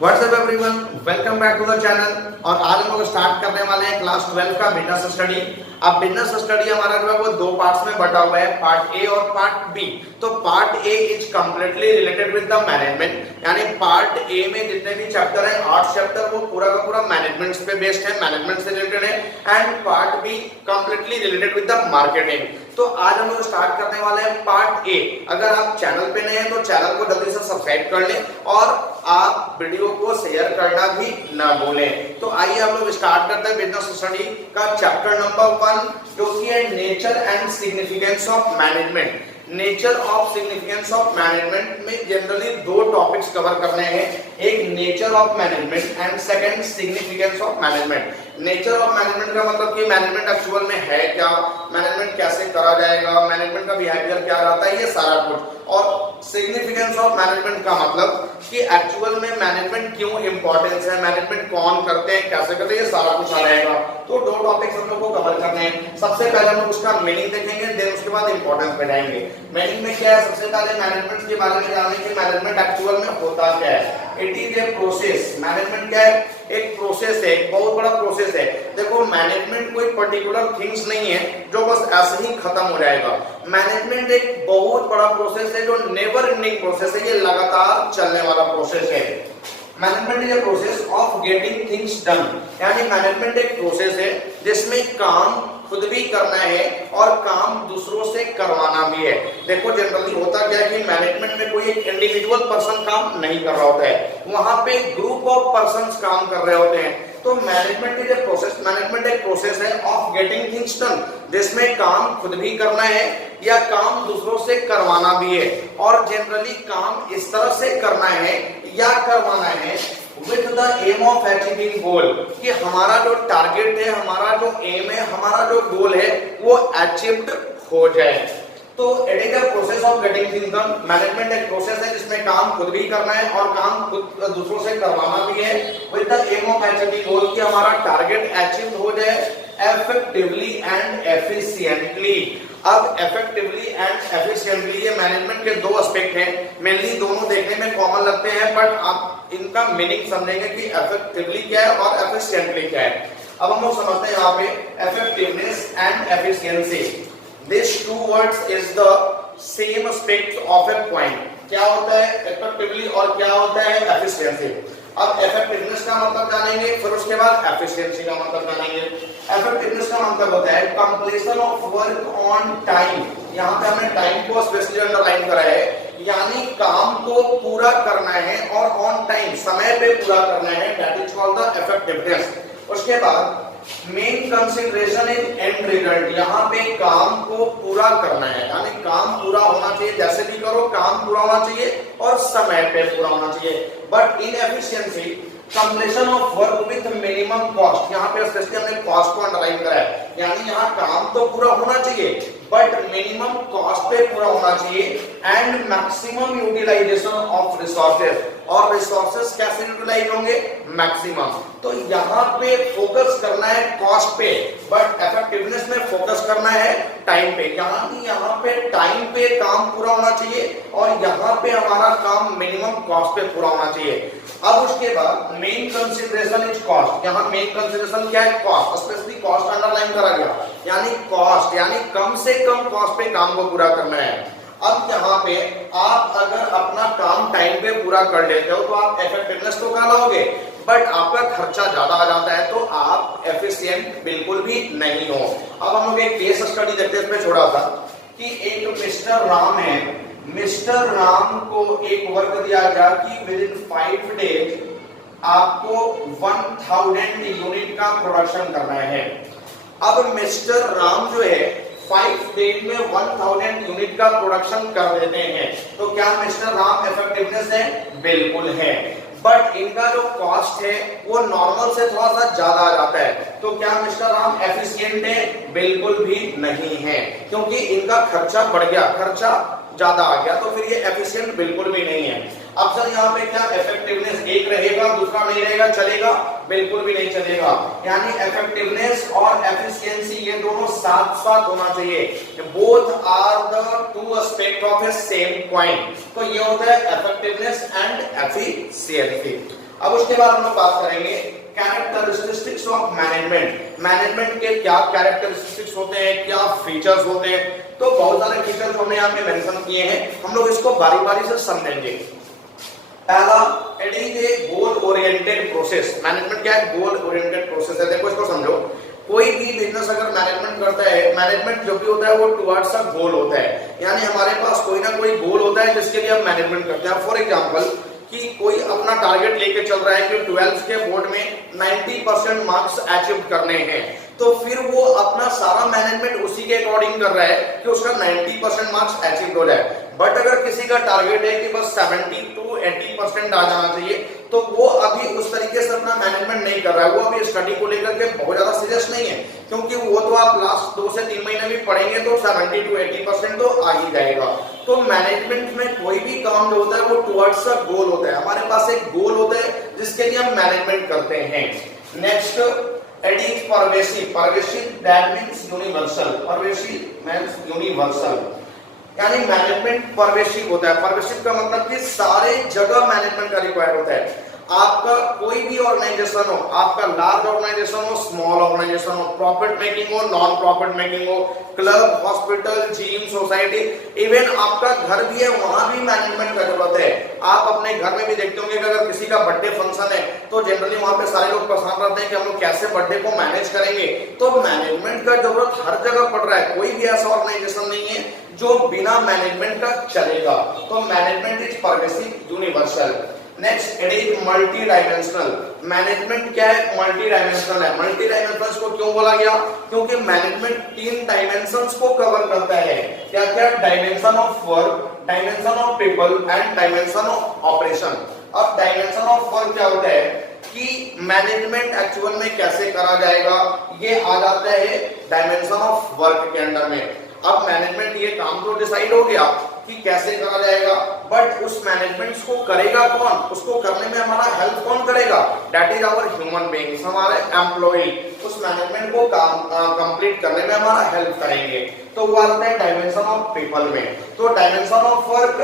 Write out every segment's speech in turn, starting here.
WhatsApp everyone, welcome back to the channel. और आज हम लोग स्टार्ट करने वाले हैं क्लास 12 का बिजनेस स्टडी। अब बिजनेस स्टडी हमारा जो है वो दो पार्ट्स में बटा हुआ है, पार्ट ए और पार्ट बी। तो part A is completely related with the management, यानी पार्ट ए में जितने भी चैप्टर हैं 8 चैप्टर वो पूरा का पूरा मैनेजमेंट पे बेस्ड है, मैनेजमेंट से रिलेटेड है। And part be completely related with the marketing. तो आज हम लोग स्टार्ट करने वाले हैं पार्ट ए। अगर आप चैनल पे नए हैं तो चैनल को जल्दी से सब्सक्राइब कर लें और आप वीडियो को शेयर करना भी ना भूलें। तो आइए हम लोग स्टार्ट करते हैं बिजनेस स्टडी का चैप्टर नंबर 1, जो कि है nature and significance of management. Nature of significance of management में जनरली दो टॉपिक्स कवर करने हैं, एक nature of management and second significance of management. Nature of management का मतलब कि मैनेजमेंट एक्चुअल में है क्या, मैनेजमेंट कैसे करा जाएगा, मैनेजमेंट का बिहेवियर क्या रहता है, ये सारा कुछ। और सिग्निफिकेंस ऑफ मैनेजमेंट का मतलब कि एक्चुअल में मैनेजमेंट क्यों इंपॉर्टेंस है, मैनेजमेंट कौन करते हैं, कैसे करते हैं, ये सारा कुछ आ जाएगा। तो दो टॉपिक्स हम लोग को कवर करने हैं। सबसे पहले हम लोग उसका मीनिंग देखेंगे, देन उसके बाद इंपॉर्टेंस पे जाएंगे। मीनिंग में क्या है, सबसे पहले मैनेजमेंट के बारे में जानेंगे। मैनेजमेंट एक्चुअल में होता क्या है। It is a process. Management क्या है, एक प्रोसेस है, एक बहुत बड़ा प्रोसेस है। देखो मैनेजमेंट कोई पर्टिकुलर थिंग्स नहीं है जो बस ऐसे ही खत्म हो जाएगा। मैनेजमेंट एक बहुत बड़ा प्रोसेस है जो नेवर एंडिंग प्रोसेस है, ये लगातार चलने वाला प्रोसेस है। Management is a process of getting things done, यानी मैनेजमेंट एक प्रोसेस है जिसमें काम खुद भी करना है और काम दूसरों से करवाना भी है। देखो जनरली होता क्या है कि मैनेजमेंट में कोई एक इंडिविजुअल पर्सन काम नहीं कर रहा होता है, वहां पे ग्रुप ऑफ पर्संस काम कर रहे होते हैं। तो management is a process, management एक प्रोसेस है ऑफ गेटिंग थिंग्स डन, जिसमें काम खुद भी करना है या काम दूसरों से करवाना भी है। और जनरली काम इस तरह से करना है या करवाना है with the aim of achieving goal, कि हमारा जो टारगेट है, हमारा जो एम है, हमारा जो गोल है वो अचीव्ड हो जाए। तो it is a process of getting things done. Management एक प्रोसेस है जिसमें काम खुद भी करना है और काम खुद दूसरों से करवाना भी है with the aim of achieving goal, कि हमारा टारगेट अचीव हो जाए इफेक्टिवली एंड एफिशिएंटली। अब इफेक्टिवली एंड एफिशिएंटली ये मैनेजमेंट के दो एस्पेक्ट हैं, मेनली दोनों देखने में कॉमन लगते हैं, बट आप इनका मीनिंग समझेंगे कि इफेक्टिवली क्या है और एफिशिएंटली क्या है। अब हम लोग समझते हैं यहाँ पे effectiveness and efficiency. These two words is the same aspect of a point। क्या होता है effectively और क्या होता है efficiency। अब effectiveness का मतलब जानेंगे, फिर उसके बाद efficiency का मतलब जानेंगे। effectiveness का मतलब होता है completion of work on time। यहाँ पे हमने टाइम को स्पेशली अंडरलाइन करा है, यानी काम को पूरा करना है और ऑन टाइम समय पे पूरा करना है, that is called the effectiveness. उसके बाद main consideration is and result. यहाँ पे काम को पूरा करना है, यानी काम पूरा होना चाहिए, जैसे भी करो काम पूरा होना चाहिए और समय पे पूरा होना चाहिए। But in efficiency completion of work with minimum cost. यहाँ पे स्पेशली हमने कॉस्ट को अंडरलाइन करा है, यानी यहाँ काम तो पूरा होना चाहिए बट मिनिमम कॉस्ट पे पूरा होना चाहिए। And maximum utilisation of resources, और रिसोर्सेज कैसे यूटिलाइज होंगे, मैक्सिमम। तो यहाँ पे फोकस करना है कॉस्ट पे, बट इफेक्टिवनेस में फोकस करना है टाइम पे। यहाँ पे टाइम पे काम पूरा होना चाहिए और यहाँ पे हमारा काम मिनिमम कॉस्ट पे पूरा होना चाहिए। अब उसके बाद मेन कंसिडरेशन इज कॉस्ट। यहाँ मेन कंसिडरेशन क्या है, कॉस्ट, स्पेशली कॉस्ट अंडरलाइन करा गया, यानी कॉस्ट यानी कम से कम कॉस्ट पे काम को पूरा करना है। अब यहाँ पे आप अगर अपना काम टाइम पे पूरा कर लेते हो तो आप इफेक्टिवनेस तो कहलाओगे, बट आपका खर्चा ज्यादा आ जाता है तो आप एफिशिएंट बिल्कुल भी नहीं हो। अब हम लोग एक केस स्टडी देखते हैं, इसमें छोड़ा था कि एक मिस्टर राम है। मिस्टर राम को एक वर्क दिया गया कि विद इन 5 डेज आपको 1000 यूनिट का प्रोडक्शन करना है। अब मिस्टर राम जो है 5 डेज में 1000 यूनिट का प्रोडक्शन कर देते हैं, तो क्या मिस्टर राम इफेक्टिवनेस है, बिल्कुल है। बट इनका जो कॉस्ट है वो नॉर्मल से थोड़ा सा ज्यादा आ जाता है, तो क्या मिस्टर राम एफिशिएंट है, बिल्कुल भी नहीं है, क्योंकि इनका खर्चा बढ़ गया, खर्चा ज्यादा आ गया, तो फिर ये एफिशिएंट बिल्कुल भी नहीं है। अब सर यहाँ पे क्या इफेक्टिवनेस एक रहेगा दूसरा नहीं रहेगा, चलेगा? बिल्कुल भी नहीं चलेगा। यानी इफेक्टिवनेस और एफिशिएंसी ये दोनों साथ साथ होना चाहिए। Both are the two aspect of a same coin. तो ये होता है इफेक्टिवनेस एंड एफिशिएंसी। अब उसके बाद हम लोग बात करेंगे कैरेक्टरिस्टिक्स ऑफ मैनेजमेंट। मैनेजमेंट के क्या कैरेक्टरिस्टिक्स होते हैं, क्या फीचर्स होते हैं? तो बहुत सारे फीचर्स हमने यहाँ पे मेंशन किए हैं, हम लोग इसको बारी बारी से समझेंगे। पहला, it is a goal oriented process. Management क्या है? गोल ओरिएंटेड प्रोसेस है। देखो इसको समझो, कोई भी बिजनेस अगर मैनेजमेंट करता है, मैनेजमेंट जो भी होता है वो टुवर्ड्स अ गोल होता है। यानी हमारे पास कोई ना कोई गोल होता है जिसके लिए हम मैनेजमेंट करते हैं। फॉर एग्जांपल कि कोई अपना टारगेट लेके चल रहा है कि 12th के बोर्ड में 90% मार्क्स अचीव करने हैं, तो फिर वो अपना सारा मैनेजमेंट उसी के अकॉर्डिंग कर रहा है कि उसका 90% मार्क्स अचीव हो जाए। बट अगर किसी का टारगेट है कि बस 70 to 80% आ जाना चाहिए, तो वो अभी उस तरीके से अपना मैनेजमेंट नहीं कर रहा है। वो अभी स्टडी को लेकर के बहुत ज्यादा सीरियस नहीं है, क्योंकि वो तो आप लास्ट 2 से 3 महीने भी पढ़ेंगे तो 70 to 80% तो आ ही जाएगा। तो मैनेजमेंट में कोई भी काम जो होता है वो टुवर्ड्स अ गोल होता है। हमारे पास एक गोल होता है जिसके लिए हम मैनेजमेंट करते हैं। Next, it is pervasive। pervasive that means universal। pervasive means universal, यानी मैनेजमेंट परवेसिव होता है। परवेसिव का मतलब कि सारे जगह मैनेजमेंट का रिक्वायर्ड होता है। आपका कोई भी ऑर्गेनाइजेशन हो, आपका लार्ज ऑर्गेनाइजेशन हो, स्मॉल ऑर्गेनाइजेशन हो, प्रॉफिट मेकिंग हो, नॉन प्रॉफिट मेकिंग हो, club, hospital, gym, society, even आपका घर भी है, वहां भी मैनेजमेंट का जरूरत है। आप अपने घर में भी देखते होंगे कि अगर किसी का बर्थडे फंक्शन है तो जनरली वहां पे सारे लोग परेशान रहते हैं कि हम लोग कैसे बर्थडे को मैनेज करेंगे। तो मैनेजमेंट का जरूरत हर जगह पड़ रहा है। कोई भी ऐसा ऑर्गेनाइजेशन नहीं है जो बिना मैनेजमेंट का चलेगा। तो management is pervasive, universal. Next, it is multi dimensional. Management क्या है? मल्टी डायमेंशनल है। मल्टी डायमेंशनल को क्यों बोला गया? क्योंकि मैनेजमेंट 3 डायमेंशंस को कवर करता है। क्या क्या? Dimension of work, dimension of people and dimension of operation. अब डायमेंशन ऑफ वर्क क्या होता है कि मैनेजमेंट एक्चुअल में कैसे करा जाएगा, ये आ जाता है डायमेंशन ऑफ वर्क के अंडर में। अब मैनेजमेंट ये काम तो डिसाइड हो गया कि कैसे करा जाएगा, बट उस मैनेजमेंट को करेगा कौन? उसको करने में हमारा हेल्प कौन करेगा? That is our human beings, हमारे एम्प्लॉय उस मैनेजमेंट को कंप्लीट करने में हमारा हेल्प करेंगे। तो वो आता है डायमेंशन ऑफ पीपल में। तो dimension of work,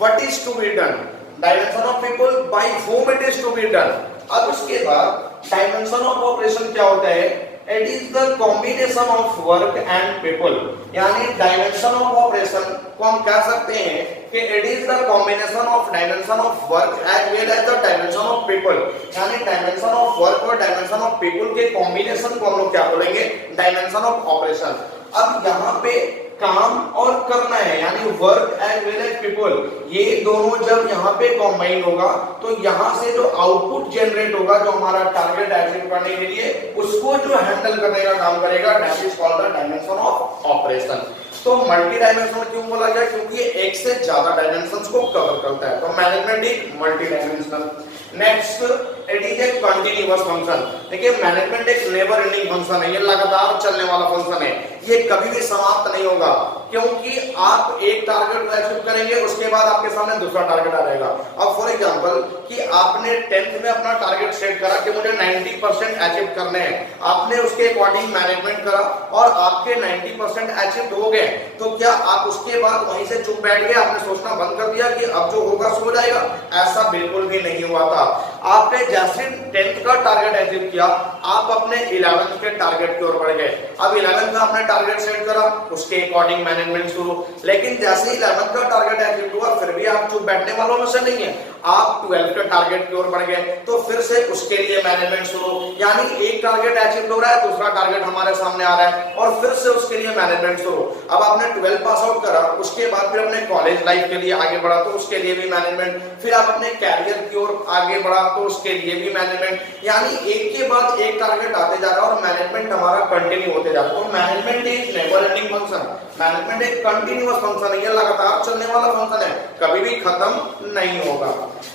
what is to be done, dimension of people, by whom it is to be done. अब उसके बाद डायमेंशन ऑफ ऑपरेशन क्या होता है? It is the combination of work and people. यानी dimension of operation को हम कह सकते हैं कि it is the combination of dimension of work as well as the dimension of people. यानी डायमेंशन ऑफ वर्क और डायमेंशन ऑफ पीपल के कॉम्बिनेशन को हम लोग क्या बोलेंगे? Dimension of operation. अब यहाँ पे काम और करना है, यानी work as well as people, ये दोनों जब यहाँ पे कॉम्बाइन होगा तो यहाँ से जो आउटपुट जनरेट होगा, जो हमारा टारगेट अचीव करने के लिए उसको जो हैंडल करने का काम करेगा, that is called the dimension of operation. तो मल्टी डायमेंशनल क्यों बोला गया? क्योंकि एक से ज्यादा डायमेंशंस को कवर करता है। तो मैनेजमेंट एक multi dimensional. Next, it is a continuous function. देखिए मैनेजमेंट एक नेवर एंडिंग फंक्शन है, ये लगातार चलने वाला फंक्शन है, ये कभी भी समाप्त नहीं होगा। क्योंकि आप एक टारगेट अचीव करेंगे, उसके बाद आपके सामने दूसरा टारगेट आ जाएगा। अब फॉर एग्जांपल कि आपने 10th में अपना टारगेट सेट करा कि मुझे 90% अचीव करने हैं, आपने उसके अकॉर्डिंग मैनेजमेंट करा और आपके 90% अचीव हो गए, तो क्या आप उसके बाद वहीं से चुप बैठ गए, आपने सोचना बंद कर दिया कि अब जो होगा सो हो जाएगा? ऐसा बिल्कुल भी नहीं हुआ था। आपने जैसे 10th का टारगेट अचीव किया, आप अपने 11th के टारगेट की ओर बढ़ गए। अब 11th का आपने टारगेट सेट करा, उसके अकॉर्डिंग मैनेजमेंट शुरू। लेकिन जैसे ही 11th का टारगेट अचीव हुआ, फिर भी आप चुप बैठने वालों में से नहीं है, आप 12th के टारगेट की ओर बढ़ गए, तो फिर से उसके लिए मैनेजमेंट शुरू। यानी एक टारगेट अचीव हो रहा है, दूसरा टारगेट हमारे सामने आ रहा है और फिर से उसके लिए मैनेजमेंट शुरू। अब आपने 12th पास आउट करा, उसके बाद फिर अपने कॉलेज लाइफ के लिए आगे बढ़ा, तो उसके लिए भी मैनेजमेंट, फिर आप अपने कैरियर की ओर आगे बढ़ा तो उसके लिए भी मैनेजमेंट। यानी एक के बाद एक टारगेट आते जा रहा है और मैनेजमेंट हमारा कंटिन्यू होते जा रहा है। तो management is never ending function. Management एक कंटिन्यूअस फंक्शन है, ये लगातार चलने वाला फंक्शन है, कभी भी खत्म नहीं होगा।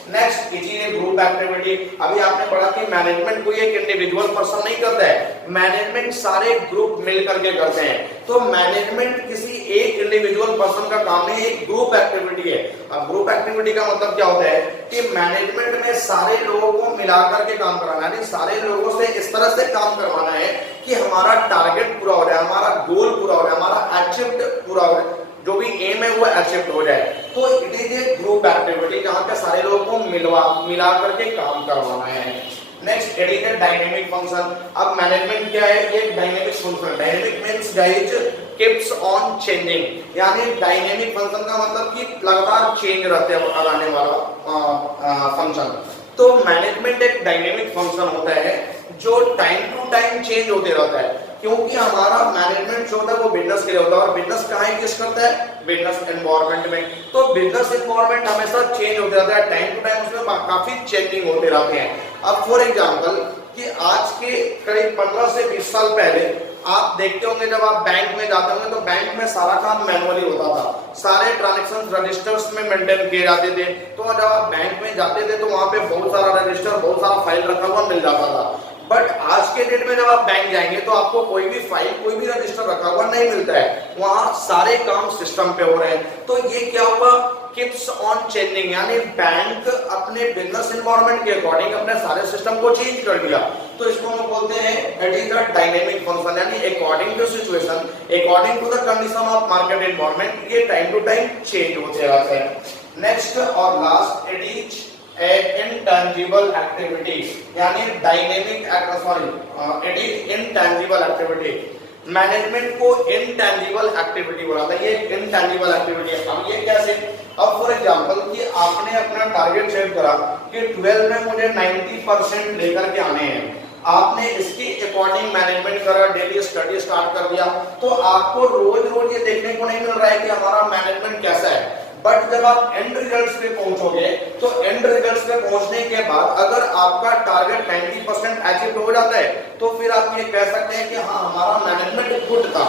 Next, it is a group activity. अभी आपने पढ़ा कि मैनेजमेंट कोई एक इंडिविजुअल पर्सन नहीं करता है, मैनेजमेंट सारे ग्रुप मिल करके करते हैं। तो मैनेजमेंट किसी एक इंडिविजुअल पर्सन का काम नहीं, एक ग्रुप एक्टिविटी है। अब ग्रुप एक्टिविटी का मतलब क्या होता है कि मैनेजमेंट में सारे लोगों को मिलाकर के काम कराना है, सारे लोगों से इस तरह से काम करवाना है कि हमारा टारगेट पूरा हो जाए, हमारा गोल पूरा हो जाए, हमारा अचीव्ड पूरा हो जाए, जो भी एम है वो अचीव हो जाए। तो it is a group activity जहां पे सारे लोगों को मिला करके काम करवाना है। Next it is a dynamic function. अब मैनेजमेंट क्या है, ये dynamic function. Dynamic means guys keeps on changing, यानी डायनेमिक फंक्शन का मतलब कि लगातार चेंज रहते हैं आने वाला फंक्शन। तो मैनेजमेंट एक डायनेमिक फंक्शन होता है जो टाइम टू टाइम चेंज होते रहता है, क्योंकि हमारा मैनेजमेंट जो होता है वो बिजनेस के लिए होता है, और बिजनेस कहाँ एग्जिस्ट करता है, बिजनेस एनवायरनमेंट में। तो बिजनेस एनवायरनमेंट हमेशा चेंज होते रहता है, टाइम टू टाइम उसमें काफी चेंजिंग होते रहते हैं। अब फॉर एग्जांपल कि आज के करीब 15 से 20 साल पहले आप देखते होंगे जब आप बैंक में जाते होंगे तो बैंक में सारा काम मैनुअली होता था, सारे ट्रांजैक्शन रजिस्टर्स में मेंटेन किए जाते थे। तो जब आप बैंक में जाते थे तो वहां पे बहुत सारा रजिस्टर, बहुत सारा फाइल रखा हुआ मिल जाता था। बट आज के डेट में जब आप बैंक जाएंगे तो आपको कोई भी फाइल, कोई भी रजिस्टर रखा हुआ नहीं मिलता है, वहां सारे काम सिस्टम पे हो रहे हैं। तो ये क्या हुआ, कीप्स ऑन चेंजिंग, यानी बैंक अपने बिजनेस एनवायरनमेंट के अकॉर्डिंग अपने सारे सिस्टम को चेंज कर दिया। तो इसको हम बोलते हैं it is a dynamic function, यानी according to situation, according to the condition of market environment, ये टाइम टू टाइम चेंज होते रहते हैं। नेक्स्ट और last it is intangible activity, यानी dynamic it is intangible activity। Management को intangible activity बोला था, ये intangible activity है। अब ये कैसे, अब फॉर एग्जांपल कि आपने अपना टारगेट सेट करा कि 12 में मुझे 90% लेकर के आने हैं, आपने इसके अकॉर्डिंग मैनेजमेंट करा, डेली स्टडी स्टार्ट कर दिया, तो आपको रोज रोज ये देखने को नहीं मिल रहा है कि हमारा मैनेजमेंट कैसा है। बट जब आप एंड रिजल्ट्स पे पहुंचोगे तो एंड रिजल्ट्स पे पहुंचने के बाद अगर आपका टारगेट 90% अचीव हो जाता है तो फिर आप ये कह सकते हैं कि हाँ हमारा मैनेजमेंट गुड था।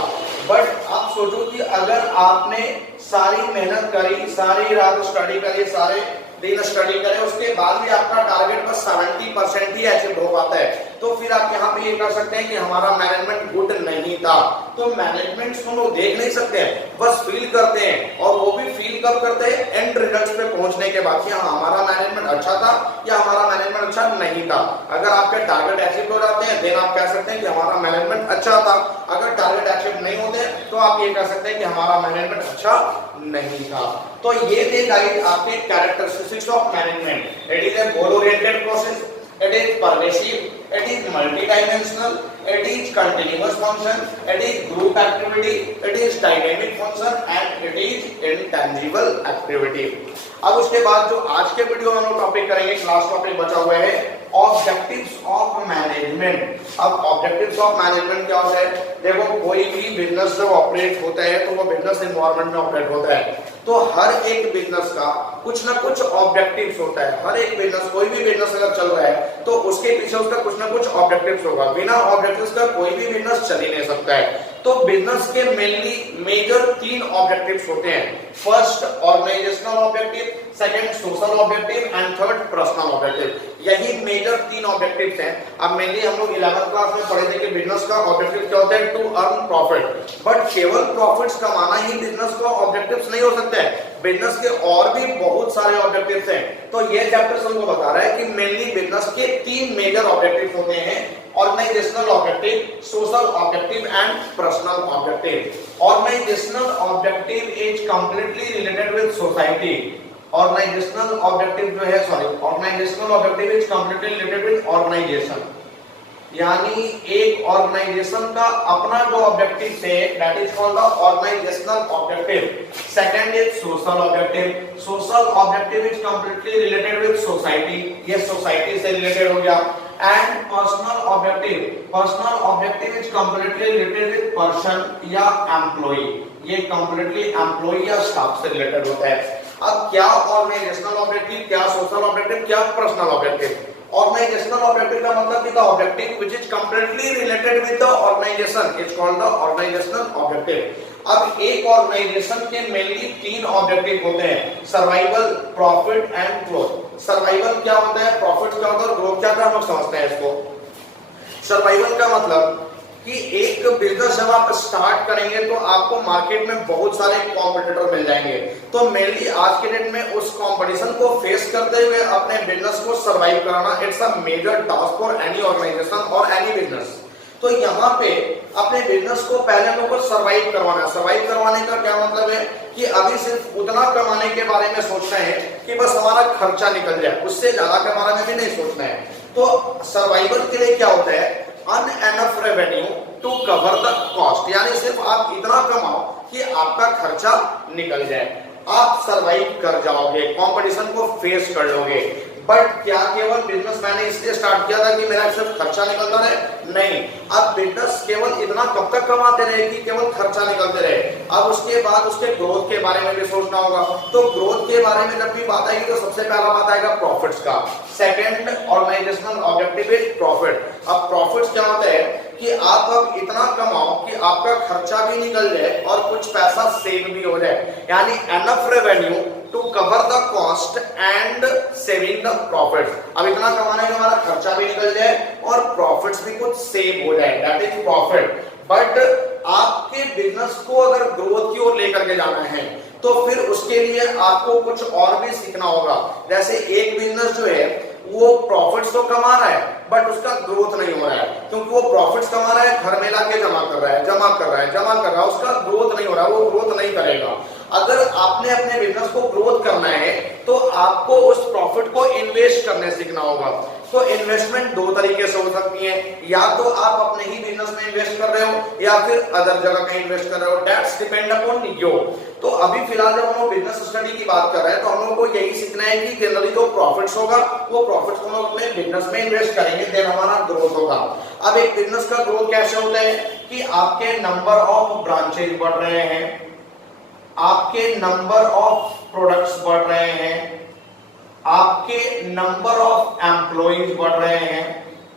बट आप सोचो कि अगर आपने सारी मेहनत करी, सारी रात स्टडी करी, सारे दिन स्टडी करें, उसके बाद भी आपका टारगेट बस 70% ही अचीव हो पाता है, तो फिर आप यहाँ पे ये कर सकते हैं कि हमारा मैनेजमेंट गुड नहीं था। तो मैनेजमेंट सुनो देख नहीं सकते हैं, बस फील करते हैं, और वो भी फील कब करते हैं, एंड रिजल्ट्स पे पहुंचने के बाद कि हाँ हमारा मैनेजमेंट अच्छा था या हमारा मैनेजमेंट अच्छा नहीं था। अगर आपके टारगेट अचीव हो जाते हैं देन आप कह सकते हैं कि हमारा मैनेजमेंट अच्छा था। अगर टारगेट अचीव नहीं होते तो आप ये कह सकते हैं कि हमारा मैनेजमेंट अच्छा नहीं था। तो ये थे गाइस आपके characteristics of management. It is a goal oriented process, it is pervasive, it is multidimensional, it is continuous function, it is group activity, it is dynamic function and it is intangible activity। अब उसके बाद जो आज के video में हम लोग topic करेंगे, क्लास टॉपिक बचा हुआ है ऑब्जेक्टिव्स ऑफ मैनेजमेंट। अब ऑब्जेक्टिव्स ऑफ मैनेजमेंट क्या होता है, देखो कोई भी बिजनेस जब ऑपरेट होता है तो वो बिजनेस एनवायरनमेंट में ऑपरेट होता है, तो हर एक बिजनेस का कुछ ना कुछ ऑब्जेक्टिव्स होता है। हर एक बिजनेस, कोई भी बिजनेस अगर चल रहा है तो उसके पीछे उसका कुछ ना कुछ ऑब्जेक्टिव्स होगा, बिना ऑब्जेक्टिव्स का कोई भी बिजनेस चल ही नहीं सकता है। तो बिजनेस के मेनली मेजर 3 ऑब्जेक्टिव्स होते हैं, first organisational objective, second social objective and third personal objective. यही मेजर 3 ऑब्जेक्टिव्स हैं। अब मेनली हम लोग 11th क्लास में पढ़े थे कि बिजनेस का ऑब्जेक्टिव क्या होता है, टू अर्न प्रॉफिट। बट केवल प्रॉफिट्स कमाना ही बिजनेस का ऑब्जेक्टिव्स नहीं हो सकता है, बिजनेस के और भी बहुत सारे ऑब्जेक्टिव्स हैं। तो ये चैप्टर हमको बता रहा है कि मेनली बिजनेस के 3 मेजर ऑब्जेक्टिव्स होते हैं, organisational objective, social objective and personal objective. Organisational objective is completely related with society. Organisational objective जो है, organisational objective is completely related with organisation, यानी एक ऑर्गेनाइजेशन का अपना जो ऑब्जेक्टिव है that is called the organisational objective. Second is social objective. Social objective is completely related with society, ये society से रिलेटेड हो गया। And personal objective, personal objective is completely related with person या employ, ये completely employ या staff से related होता है। अब क्या ऑर्गेनाइजेशनल ऑब्जेक्टिव, क्या सोशल ऑब्जेक्टिव, क्या पर्सनल ऑब्जेक्टिव। Organizational objective का मतलब कि the objective which is completely related with the organization is called the organizational objective। अब एक ऑर्गेनाइजेशन के मेनली 3 ऑब्जेक्टिव होते हैं, survival, profit and growth. Survival क्या होता है, प्रॉफिट क्या होता है और ग्रोथ क्या होता है, हम लोग समझते हैं इसको। सर्वाइवल का मतलब कि एक बिजनेस जब आप स्टार्ट करेंगे तो आपको मार्केट में बहुत सारे कॉम्पिटिटर मिल जाएंगे। तो मेनली आज के डेट में उस कंपटीशन को फेस करते हुए अपने बिजनेस को सरवाइव कराना it's a major task for any organisation और एनी बिजनेस। तो यहाँ पे अपने बिजनेस को पहले हम लोग को सरवाइव करवाना है। सरवाइव करवाने का क्या मतलब है कि अभी सिर्फ उतना कमाने के बारे में सोचना है कि बस हमारा खर्चा निकल जाए, उससे ज्यादा के बारे में भी नहीं सोचना है। तो सर्वाइवल के लिए क्या होता है, un enough revenue to cover the cost, यानी सिर्फ आप इतना कमाओ कि आपका खर्चा निकल जाए, आप सरवाइव कर जाओगे, कंपटीशन को फेस कर लोगे। बट क्या केवल बिजनेस मैंने इसलिए स्टार्ट किया था कि मेरा सिर्फ खर्चा निकलता रहे? नहीं, अब बिजनेस केवल इतना कब तक कमाते रहे कि केवल खर्चा निकलते रहे। अब उसके बाद उसके ग्रोथ के बारे में भी सोचना होगा। तो ग्रोथ के बारे में जब भी बात आएगी तो सबसे पहला बात आएगा प्रॉफिट्स का। Second organisational objective is profit. अब प्रॉफिट्स क्या होता है कि आप अब इतना कमाओ कि आपका खर्चा भी निकल जाए और कुछ पैसा सेव भी हो जाए, यानी enough revenue to cover the cost and saving the profits. अब इतना कमाने के हमारा खर्चा भी निकल जाए और प्रॉफिट्स भी कुछ सेव हो जाए, दैट इज प्रॉफिट। बट आपके बिजनेस को अगर ग्रोथ की ओर लेकर के जाना है तो फिर उसके लिए आपको कुछ और भी सीखना होगा। जैसे एक बिजनेस जो है वो प्रॉफिट्स तो कमा रहा है बट उसका ग्रोथ नहीं हो रहा है, क्योंकि वो प्रॉफिट्स कमा रहा है, घर में लाके जमा कर रहा है, जमा कर रहा है, उसका ग्रोथ नहीं हो रहा है, वो ग्रोथ नहीं करेगा। अगर आपने अपने बिजनेस को ग्रोथ करना है तो आपको उस प्रॉफिट को इन्वेस्ट करने सीखना होगा। तो इन्वेस्टमेंट दो तरीके से हो सकती है, या तो आप अपने ही बिजनेस में इन्वेस्ट कर रहे हो या फिर अदर जगह कहीं इन्वेस्ट कर रहे हो, दैट्स डिपेंड अपॉन यू। तो अभी फिलहाल जब हम लोग बिजनेस स्टडी की बात कर रहे हैं तो हम लोग को यही सीखना है कि जनरली जो प्रॉफिट्स होगा वो प्रॉफिट्स को हम लोग अपने बिजनेस में इन्वेस्ट करेंगे, देन हमारा ग्रोथ होगा। अब एक बिजनेस का ग्रोथ कैसे होता है कि आपके नंबर ऑफ ब्रांचेज बढ़ रहे हैं, आपके नंबर ऑफ प्रोडक्ट्स बढ़ रहे हैं, आपके नंबर ऑफ एम्प्लॉइज बढ़ रहे हैं,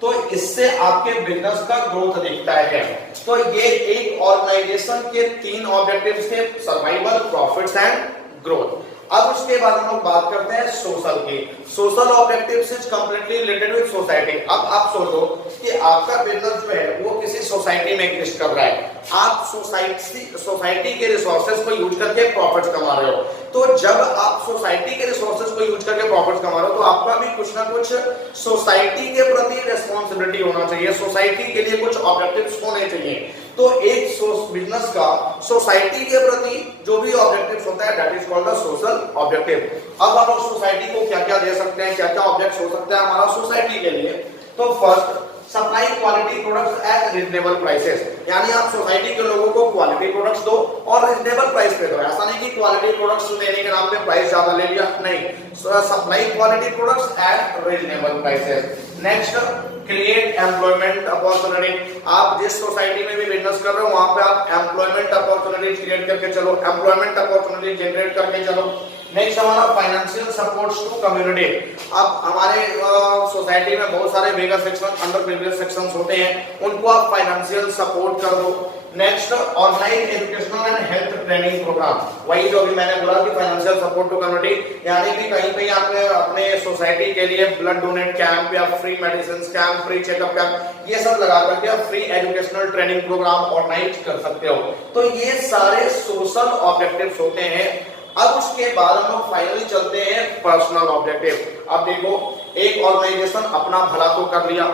तो इससे आपके बिजनेस का ग्रोथ दिखता है। तो ये एक ऑर्गेनाइजेशन के 3 ऑब्जेक्टिव्स थे, सर्वाइवल, प्रॉफिट्स एंड ग्रोथ। अब उसके बाद हम लोग बात करते हैं सोशल की। Social objectives is completely related with society. अब आप सोचो कि आपका बिजनेस जो है वो किसी सोसाइटी में एग्जिस्ट कर रहा है, आप सोसाइटी के रिसोर्सेज को यूज करके प्रॉफिट्स कमा रहे हो। तो जब आप सोसाइटी के रिसोर्सेज को यूज करके प्रॉफिट्स कमा रहे हो तो आपका भी कुछ ना कुछ सोसाइटी के प्रति रिस्पॉन्सिबिलिटी होना चाहिए, सोसाइटी के लिए कुछ ऑब्जेक्टिव्स होने चाहिए। तो एक बिजनेस का सोसाइटी के प्रति जो भी ऑब्जेक्टिव्स होता है that is called the social objective. अब हम लोग सोसाइटी को क्या क्या दे सकते हैं, क्या क्या ऑब्जेक्ट्स हो सकता है हमारा सोसाइटी के लिए। तो first, supply quality products at reasonable prices, यानी आप सोसाइटी के लोगों को क्वालिटी प्रोडक्ट्स दो और रीजनेबल प्राइस पे दो। ऐसा नहीं कि क्वालिटी प्रोडक्ट्स देने के नाम पे प्राइस ज्यादा ले लिया, नहीं, supply quality products at reasonable prices. Next, create employment opportunity. आप जिस सोसाइटी में भी बिजनेस कर रहे हो वहां पे आप एम्प्लॉयमेंट अपॉर्चुनिटी क्रिएट करके चलो, एम्प्लॉयमेंट अपॉर्चुनिटी जनरेट करके चलो। नेक्स्ट हमारा फाइनेंशियल सपोर्ट टू कम्युनिटी। अब हमारे सोसाइटी में बहुत सारे weaker section, under privilege sections होते हैं, उनको आप फाइनेंशियल सपोर्ट कर दो। Next, online educational and health training programme. वही जो भी मैंने बोला कि फाइनेंशियल सपोर्ट टू कम्युनिटी, यानी कि कहीं पे आपने अपने सोसाइटी के लिए ब्लड डोनेट कैंप या free medicine camp, free checkup camp, ये सब लगा करके आप free educational training programme organise कर सकते हो। तो ये सारे सोशल ऑब्जेक्टिव्स होते हैं। अब उसके बाद हम लोग फाइनली चलते हैं पर्सनल ऑब्जेक्टिव। अब देखो, एक ऑर्गेनाइजेशन अपना भला तो कर लिया,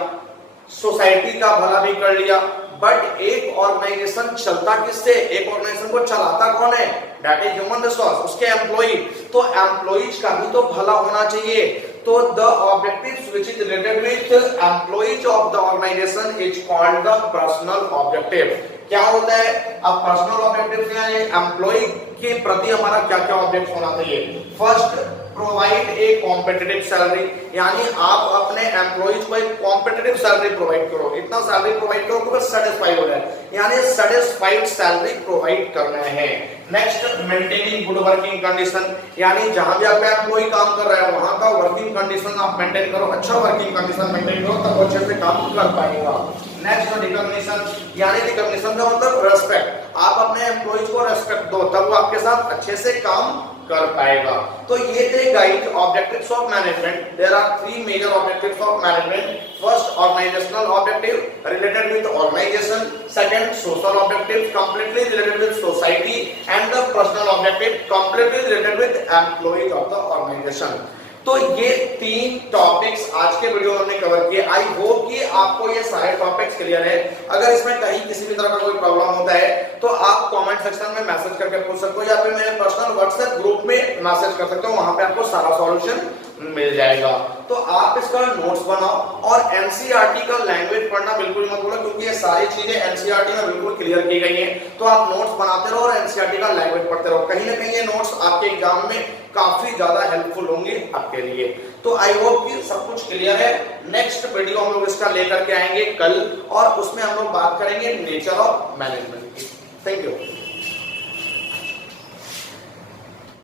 सोसाइटी का भला भी कर लिया, बट एक ऑर्गेनाइजेशन चलता किससे, एक ऑर्गेनाइजेशन को चलाता कौन है, दैट इज ह्यूमन रिसोर्स, उसके एम्प्लॉई। तो एम्प्लॉइज का भी तो भला होना चाहिए। तो the objectives which is related with employees of the organisation is called the personal objective. क्या होता है, अब पर्सनल ऑब्जेक्टिव क्या है, एम्प्लॉय के प्रति हमारा क्या क्या ऑब्जेक्ट होना चाहिए। First, provide a competitive salary, यानी आप अपने एम्प्लॉइज को एक कॉम्पिटिटिव सैलरी प्रोवाइड करो, इतना सैलरी प्रोवाइड करो कि वो सेटिस्फाई हो जाए, यानी सेटिस्फाइड सैलरी प्रोवाइड करना है। Next, maintaining good working condition, यानी जहां भी आपका एम्प्लॉय काम कर रहा है वहां का वर्किंग कंडीशन आप मेंटेन करो, अच्छा वर्किंग कंडीशन मेंटेन करो, तब अच्छे से काम कर पाएगा। नेक्स्ट रिकॉग्निशन, यानी रिकॉग्निशन का मतलब रेस्पेक्ट, आप अपने एम्प्लॉइज को रेस्पेक्ट दो तब वो आपके साथ अच्छे से काम कर पाएगा। तो ये थे guys objectives of management. There are 3 major objectives of management. First, organisational objective related with organisation, second social objective completely related with society, and the personal objective completely related with employees of the organisation. तो ये 3 topics आज के video में हमने cover किए। I hope कि आपको ये सारे टॉपिक्स क्लियर है। अगर इसमें कहीं किसी भी तरह का कोई प्रॉब्लम होता है तो आप कमेंट सेक्शन में मैसेज करके पूछ सकते हो, या फिर मेरे पर्सनल व्हाट्सएप ग्रुप में मैसेज कर सकते हो, वहां पे आपको सारा सॉल्यूशन मिल जाएगा। तो आप इसका नोट्स बनाओ और एनसीईआरटी का लैंग्वेज पढ़ना बिल्कुल मत भूलो, क्योंकि ये सारी चीजें एनसीईआरटी में बिल्कुल क्लियर की गई हैं। तो आप नोट्स बनाते रहो और एनसीईआरटी का लैंग्वेज पढ़ते रहो। कहीं ना कहीं ये नोट्स आपके एग्जाम में काफी ज्यादा हेल्पफुल होंगे आपके लिए। तो आई होप कि सब कुछ क्लियर है। नेक्स्ट वीडियो हम लोग इसका लेकर के आएंगे कल, और उसमें हम लोग बात करेंगे नेचर ऑफ मैनेजमेंट की। Thank you.